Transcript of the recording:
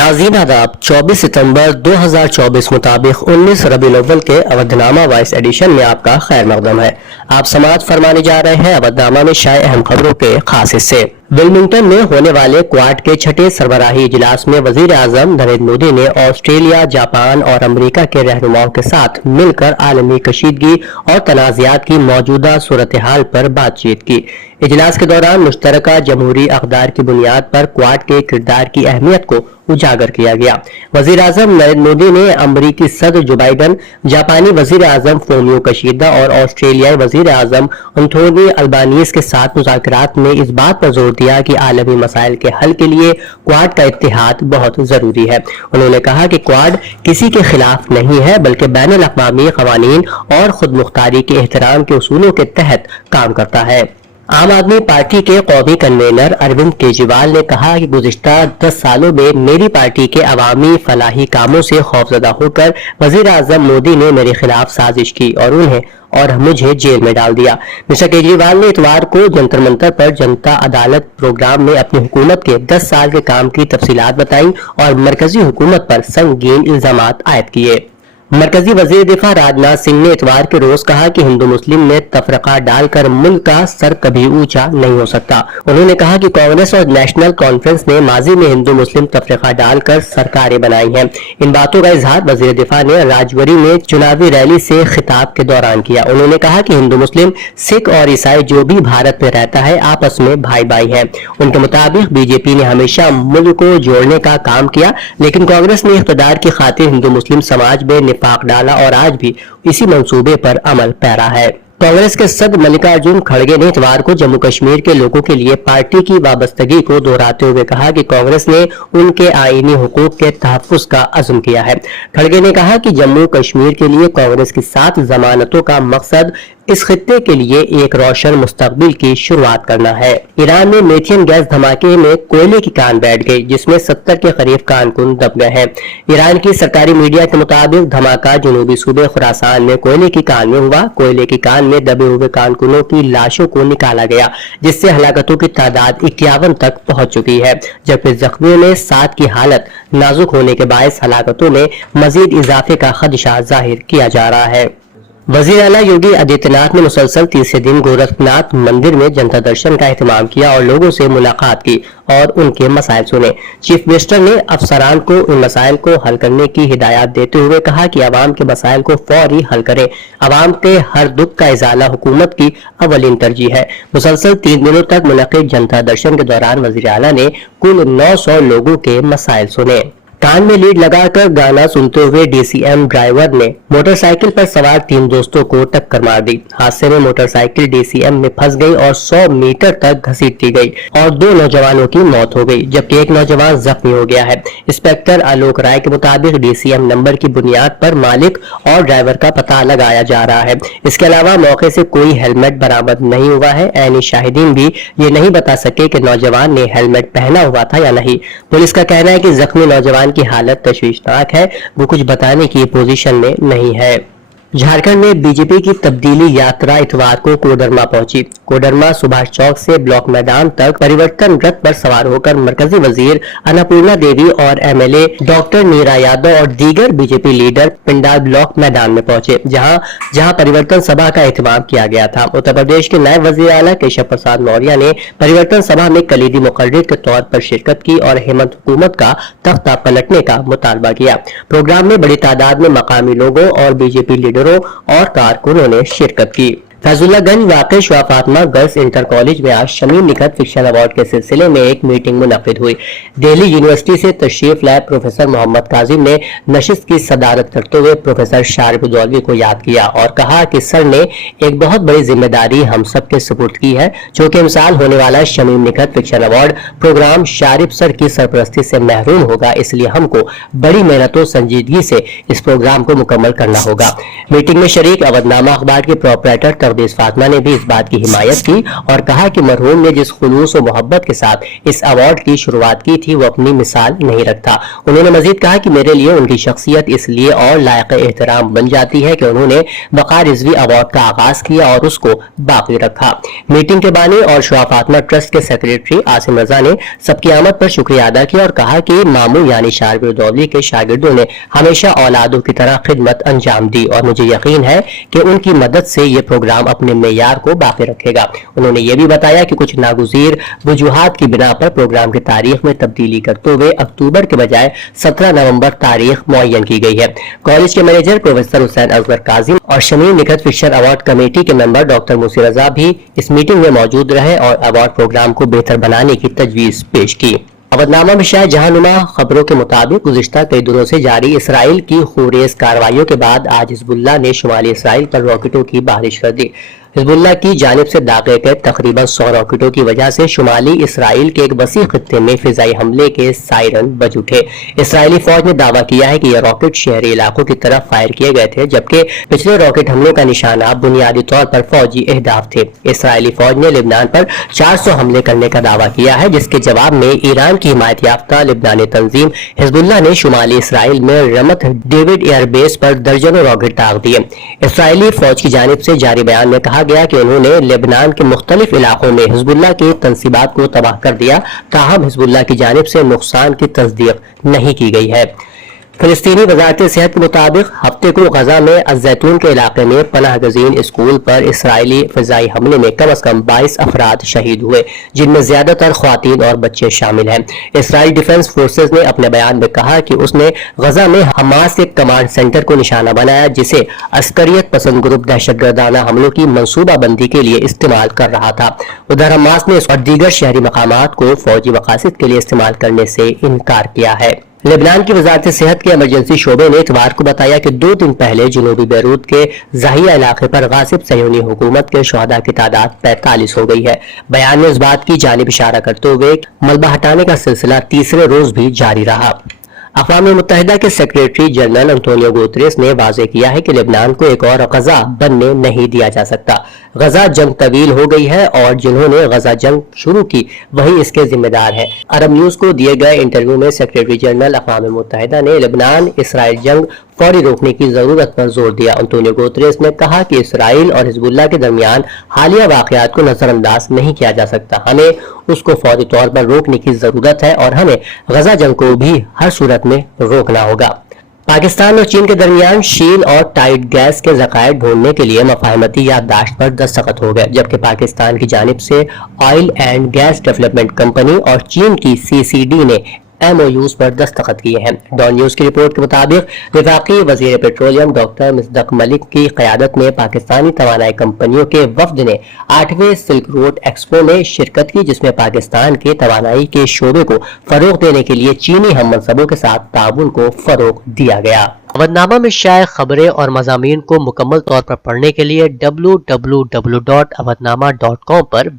नाज़रीन आदाब 24 सितंबर 2024 मुताबिक 19 रबीउल अव्वल के अवधनामा वॉइस एडिशन में आपका खैर मकदम है। आप समाअत फरमाने जा रहे हैं अवधनामा में शाये अहम खबरों के खास हिस्से। विलमिंगटन में होने वाले क्वाड के छठे सरबराही इजलास में वजीर आजम नरेंद्र मोदी ने ऑस्ट्रेलिया, जापान और अमेरिका के रहनुमाओं के साथ मिलकर आलमी कशीदगी और तनाज़ात की मौजूदा सूरत हाल पर बातचीत की। इजलास के दौरान मुश्तरका जमहूरी अक़दार की बुनियाद पर क्वाड के किरदार की अहमियत को उजागर किया गया। वजीर आजम नरेंद्र मोदी ने अमरीकी सदर जो बाइडन, जापानी वजीर आजम फोमियो किशिदा और ऑस्ट्रेलियाई वजीर आजम एंथोनी अल्बानीज के साथ मुज़ाकरात में इस बात पर जोर दिया कि आलमी मसाइल के हल के लिए क्वाड का इत्तेहाद बहुत जरूरी है। उन्होंने कहा कि क्वाड किसी के खिलाफ नहीं है बल्कि बैनुल अक़वामी क़वानीन और खुद मुख्तारी के एहतराम के उसूलों के तहत काम करता है। आम आदमी पार्टी के कौमी कन्वेनर अरविंद केजरीवाल ने कहा कि गुज़िश्ता 10 सालों में मेरी पार्टी के अवामी फलाही कामों से खौफजदा होकर वजीर आजम मोदी ने मेरे खिलाफ साजिश की और मुझे जेल में डाल दिया। मिस्टर केजरीवाल ने इतवार को जंतर मंतर पर जनता अदालत प्रोग्राम में अपनी हुकूमत के 10 साल के काम की तफसीलात बताई और मरकजी हुकूमत पर संगीन इल्जामात आयद किए। मरकजी वजीर दिफा राजनाथ सिंह ने इतवार के रोज कहा कि हिंदू मुस्लिम में तफरका डालकर मुल्क का सर कभी ऊंचा नहीं हो सकता। उन्होंने कहा कि कांग्रेस और नेशनल कॉन्फ्रेंस ने माजी में हिंदू मुस्लिम तफरका डालकर सरकारें बनाई हैं। इन बातों का इजहार वजीर दिफा ने राजौरी में चुनावी रैली से खिताब के दौरान किया। उन्होंने कहा कि हिंदू मुस्लिम, सिख और ईसाई जो भी भारत में रहता है आपस में भाई भाई है। उनके मुताबिक बीजेपी ने हमेशा मुल्क को जोड़ने का काम किया, लेकिन कांग्रेस ने इख्तिदार की खातिर हिंदू मुस्लिम समाज में पाक डाला और आज भी इसी मंसूबे पर अमल पैरा है। कांग्रेस के सदर मल्लिकार्जुन खड़गे ने इतवार को जम्मू कश्मीर के लोगों के लिए पार्टी की वाबस्तगी को दोहराते हुए कहा कि कांग्रेस ने उनके आईनी हुकूक के तहफ्फुज़ का अज़्म किया है। खड़गे ने कहा कि जम्मू कश्मीर के लिए कांग्रेस की 7 जमानतों का मकसद इस खित्ते के लिए एक रोशन मुस्तकबिल की शुरुआत करना है। ईरान में मेथियन गैस धमाके में कोयले की कान बैठ गई, जिसमें 70 के करीब कारकुन दब गए हैं। ईरान की सरकारी मीडिया के मुताबिक धमाका जनूबी सूबे खुरासान में कोयले की कान में हुआ। कोयले की कान में दबे हुए कारकुनों की लाशों को निकाला गया, जिससे हलाकतों की तादाद 51 तक पहुंच चुकी है, जबकि जख्मियों में 7 की हालत नाजुक होने के बायस हलाकतों में मजीद इजाफे का खदशा जाहिर किया जा रहा है। वजीर आला योगी आदित्यनाथ ने मुसलसल तीसरे दिन गोरखनाथ मंदिर में जनता दर्शन का एहतमाम किया और लोगों से मुलाकात की और उनके मसाइल सुने। चीफ मिनिस्टर ने अफसरान को इन मसाइल को हल करने की हिदायत देते हुए कहा कि अवाम के मसाइल को फौरी हल करें। अवाम के हर दुख का इजाला हुकूमत की अवलीन तरजीह है। मुसलसल 3 दिनों तक मुनक़िद जनता दर्शन के दौरान वजीर आला ने कुल 900 लोगों के मसाइल सुने। कान में लीड लगाकर गाना सुनते हुए डीसीएम ड्राइवर ने मोटरसाइकिल पर सवार 3 दोस्तों को टक्कर मार दी। हादसे में मोटरसाइकिल डीसीएम में फंस गई और 100 मीटर तक घसीट दी गई और 2 नौजवानों की मौत हो गई, जबकि एक नौजवान जख्मी हो गया है। इंस्पेक्टर आलोक राय के मुताबिक डीसीएम नंबर की बुनियाद पर मालिक और ड्राइवर का पता लगाया जा रहा है। इसके अलावा मौके से कोई हेलमेट बरामद नहीं हुआ है। ऐनी शाहिदीन भी ये नहीं बता सके कि नौजवान ने हेलमेट पहना हुआ था या नहीं। पुलिस का कहना है कि जख्मी नौजवान की हालत तशवीशनाक है, वो कुछ बताने की पोजीशन में नहीं है। झारखंड में बीजेपी की तब्दीली यात्रा इतवार को कोडरमा पहुंची। कोडरमा सुभाष चौक से ब्लॉक मैदान तक परिवर्तन रथ पर सवार होकर मरकजी वजीर अन्नपूर्णा देवी और एमएलए डॉक्टर नीरा यादव और दीगर बीजेपी लीडर पिंडाल ब्लॉक मैदान में पहुंचे, जहां परिवर्तन सभा का एहतमाम किया गया था। उत्तर प्रदेश के नायब वजीर आला केशव प्रसाद मौर्य ने परिवर्तन सभा में कलीदी मुकर्रिर के तौर पर शिरकत की और हेमंत हुकूमत का तख्ता पलटने का मुतालबा किया। प्रोग्राम में बड़ी तादाद में मकामी लोगों और बीजेपी लीडरों और कारकुनों ने शिरकत की। फैजुल्लागंज वाक़े शुआ फातिमा गर्ल्स इंटर कॉलेज में आज शमीम निखत फिक्शन अवार्ड के सिलसिले में एक मीटिंग मुनक़िद हुई। दिल्ली यूनिवर्सिटी से तशरीफ लाए प्रोफेसर मोहम्मद काजिम ने नशिस्त की सदारत करते हुए प्रोफेसर शारिफ उद्दौलवी को याद किया और कहा कि सर ने एक बहुत बड़ी जिम्मेदारी हम सब के सुपुर्द की है। चूंकि मिसाल होने वाला Shamim Nikhat fiction award programme Sharif sir की सरपरस्ती से महरूम होगा, इसलिए हमको बड़ी मेहनत और संजीदगी से इस प्रोग्राम को मुकम्मल करना होगा। मीटिंग में शरीक अवधनामा अखबार के प्रोपराइटर नगदीस फातिमा ने भी इस बात की हिमायत की और कहा कि मरहूम ने जिस खुलूस और मोहब्बत के साथ इस अवार्ड की शुरुआत की थी वो अपनी मिसाल नहीं रखता। उन्होंने मजीद कहा कि मेरे लिए उनकी शख्सियत इसलिए और लायक एहतराम बन जाती है कि उन्होंने बका रिजवी अवार्ड का आगाज किया और उसको बाकी रखा। मीटिंग के बानी और शुआ फातिमा ट्रस्ट के सेक्रेटरी आसिम रजा ने सबकी आमद पर शुक्रिया अदा किया और कहा कि मामू यानी शारवीर दौली के शागिर्दों ने हमेशा औलादों की तरह खिदमत अंजाम दी और मुझे यकीन है कि उनकी मदद से ये प्रोग्राम अपने मेयार को बाकी रखेगा। उन्होंने ये भी बताया कि कुछ नागुज़ीर वजूहात की बिना पर प्रोग्राम की तारीख में तब्दीली करते हुए अक्टूबर के बजाय 17 नवंबर तारीख मुअय्यन की गई है। कॉलेज के मैनेजर प्रोफेसर हुसैन अकबर काजिम और Shamim Nikhat fiction award committee के मेंबर डॉक्टर मुसी रजा भी इस मीटिंग में मौजूद रहे और अवार्ड प्रोग्राम को बेहतर बनाने की तजवीज पेश की। अवधनामा में शायद जहानुमा खबरों के मुताबिक गुज़िश्ता कई दिनों से जारी इसराइल की खूबरेज कार्रवाइयों के बाद आज हिजबुल्लाह ने शुमाली इसराइल पर रॉकेटों की बारिश कर दी। हिजबुल्लाह की जानिब से दागे गए तकरीबन 100 रॉकेटों की वजह से शुमाली इसराइल के एक वसी खित्ते में फिजाई हमले के सायरन बज उठे। इसराइली फौज ने दावा किया है कि यह रॉकेट शहरी इलाकों की तरफ फायर किए गए थे, जबकि पिछले रॉकेट हमलों का निशाना बुनियादी तौर पर फौजी अहदाफ थे। इसराइली फौज ने लिबनान पर 400 हमले करने का दावा किया है, जिसके जवाब में ईरान की हिमायत याफ्ता लिबनानी तंजीम हिजबुल्लाह ने शुमाली इसराइल में रमत डेविड एयरबेस पर दर्जनों रॉकेट दाग दिए। इसराइली फौज की जानिब से जारी बयान में कहा गया कि उन्होंने लेबनान के मुख्तलिफ इलाकों में हिजबुल्लाह की तंसीबात को तबाह कर दिया, ताहम हिजबुल्लाह की जानिब से नुकसान की तस्दीक नहीं की गई है। फिलिस्तीनी वजारत सेहत के मुताबिक हफ्ते को गजा में अज़ैतून के इलाके में पनाह गजीन स्कूल पर इसराइली फिजाई हमले में कम अज कम 22 अफराद शहीद हुए, जिनमें ज्यादातर ख्वातीन और बच्चे शामिल हैं। इसराइल डिफेंस फोर्सेज ने अपने बयान में कहा कि उसने गजा में हमास के कमांड सेंटर को निशाना बनाया, जिसे अस्करियत पसंद ग्रुप दहशतगर्दाना हमलों की मनसूबाबंदी के लिए इस्तेमाल कर रहा था। उधर हमास ने और दीगर शहरी मकामात को फौजी मकासद के लिए इस्तेमाल करने से इनकार किया है। लेबनान की वजारत सेहत के इमरजेंसी शोबे ने इतवार को बताया कि 2 दिन पहले जनूबी बैरूत के ज़ाहिया इलाके पर गासिब सहयूनी हुकूमत के शहदा की तादाद 45 हो गई है। बयान में इस बात की जानिब इशारा करते हुए मलबा हटाने का सिलसिला तीसरे रोज भी जारी रहा। अक़वाम मुत्तहिदा के सेक्रेटरी जनरल अंतोनियो गुतरेस ने वाज़ेह किया है कि लेबनान को एक और गजा बनने नहीं दिया जा सकता। गजा जंग तवील हो गई है और जिन्होंने गजा जंग शुरू की वही इसके जिम्मेदार हैं। अरब न्यूज को दिए गए इंटरव्यू में सेक्रेटरी जनरल अक़वाम मुत्तहिदा ने लेबनान इसराइल जंग फौरी रोकने की जरूरत पर जोर दिया। अंतोनियो गुतरेस ने कहा कि इसराइल और हिजबुल्लाह के दरमियान हालिया वाक़यात को नजरअंदाज नहीं किया जा सकता। हमें उसको फौरी तौर पर रोकने की जरूरत है और हमें गजा जंग को भी हर सूरत में रोकना होगा। पाकिस्तान और चीन के दरमियान शील और टाइट गैस के ज़खायर ढूंढने के लिए मफाहमती याददाश्त पर दस्तखत हो गए, जबकि पाकिस्तान की जानिब से oil and gas development company और चीन की CCD ने MOUs पर दस्तखत किए हैं। डॉन न्यूज की रिपोर्ट के मुताबिक वफाकी वजीर पेट्रोलियम डॉक्टर मुसद्दक मलिक की क़यादत में पाकिस्तानी तवानाई कंपनियों के वफद ने 8वें सिल्क रोड एक्सपो में शिरकत की, जिसमें पाकिस्तान के तवानाई के शोबे को फरोग देने के लिए चीनी हम मनसबों के साथ ताउन को फरोग दिया गया। अवधनामा में शाये खबरें और मज़ामीन को मुकम्मल तौर पर पढ़ने के लिए www.awadnama.com पर